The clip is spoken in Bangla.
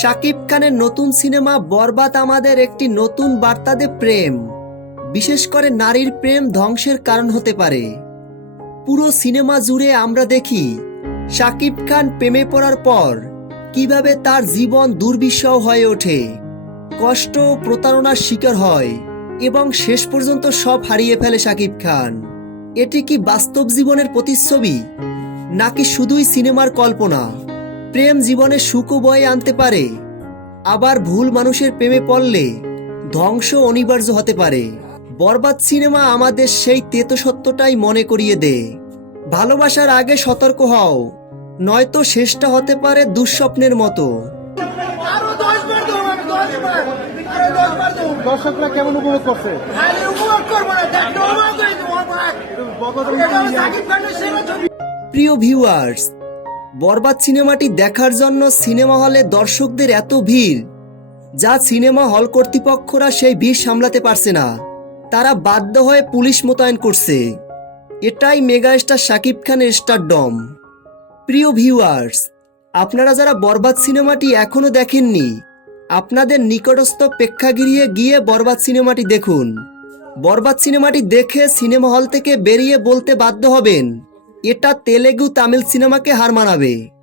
শাকিব খানের নতুন সিনেমা বরবাদ আমাদের একটি নতুন বার্তা দে প্রেম। বিশেষ করে নারীর প্রেম ধ্বংসের কারণ হতে পারে। পুরো সিনেমা জুড়ে আমরা দেখি, শাকিব খান প্রেমে পড়ার পর কীভাবে তার জীবন দুর্বিষহ হয়ে ওঠে, কষ্ট প্রতারণার শিকার হয় এবং শেষ পর্যন্ত সব হারিয়ে ফেলে শাকিব খান। এটি কি বাস্তব জীবনের প্রতিচ্ছবি, নাকি শুধুই সিনেমার কল্পনা? প্রেম জীবনে সুখও বয়ে আনতে পারে আবার ভুল মানুষের প্রেমে পড়লে ধ্বংস অনিবার্য হতে পারে। বরবাদ সিনেমা আমাদের সেই তেতো সত্যটাই মনে করিয়ে দেয় ভালোবাসার আগে সতর্ক হও নয়তো শেষটা হতে পারে দুঃস্বপ্নের মতো। দর্শকরা কেমন উপভোগ করছে? ছবি। প্রিয় ভিউয়ার্স বরবাদ সিনেমাটি দেখার জন্য সিনেমা হলে দর্শকদের এত ভিড়, যা সিনেমা হল কর্তৃপক্ষরা সেই ভিড় সামলাতে পারছে না। তারা বাধ্য হয়ে পুলিশ মোতায়েন করছে। এটাই মেগাস্টার শাকিব খানের স্টারডম। প্রিয় ভিউয়ার্স, আপনারা যারা বরবাদ সিনেমাটি এখনও দেখেননি, আপনাদের নিকটস্থ প্রেক্ষাগৃহে গিয়ে বরবাদ সিনেমাটি দেখুন। বরবাদ সিনেমাটি দেখে সিনেমা হল থেকে বেরিয়ে বলতে বাধ্য হবেন। এটা তেলেগু তামিল সিনেমাকে হার মানাবে।